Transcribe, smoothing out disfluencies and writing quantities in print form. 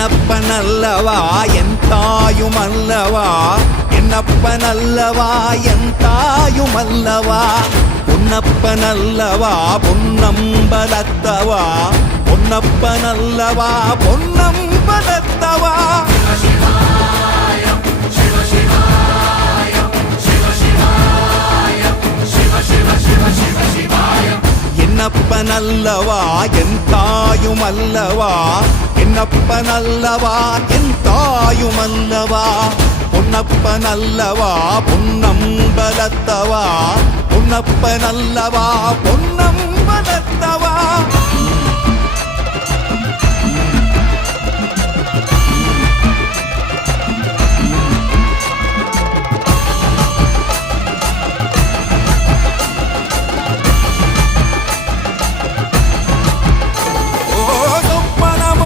என்னப்பனல்லவா என் தாயுமல்லவா, என்னப்பனல்லவா என் தாயுமல்லவா, பொன்னப்பனல்லவா பொன்னம்பலத்தவா, பொன்னப்பனல்லவா பொன்னம்பலத்தவா. என்னப்பனல்லவா என் தாயுமல்லவா, என்னப்பனல்லவா என் தாயுமல்லவா, பொன்னப்பனல்லவா பொன்னம்பலத்தவா, பொன்னப்பனல்லவா பொன்னம்பலத்தவா.